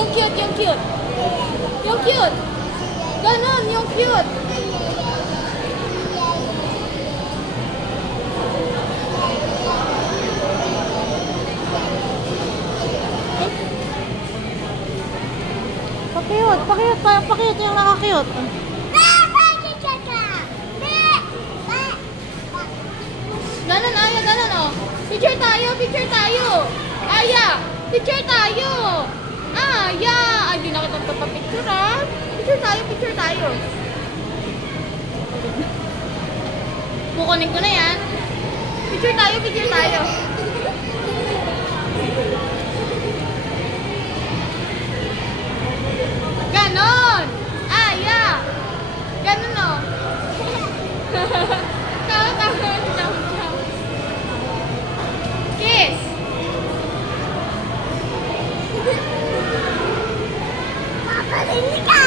yung cute, yung cute. Yung cute. Ganon, yung cute. Pakiyot, pakiyot, pakiyot yung nakakiyot. Ganon, Aya, ganon, oh. Picture tayo, picture tayo. Aya, picture tayo. Aya, ay, di na kitang papapicture, ha. Picture tayo. Kukunin ko na yan. Picture tayo, picture tayo. Ganon! Aya! Ganon, oh. Tawa. Kiss! Papalinig ka!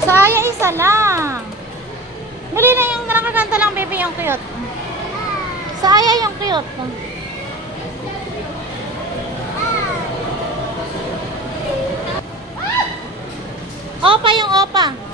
Sa Aya, isa lang. Muli na yung nakakanta lang, baby, yung cute. Sa Aya yung cute. Opa yung opa.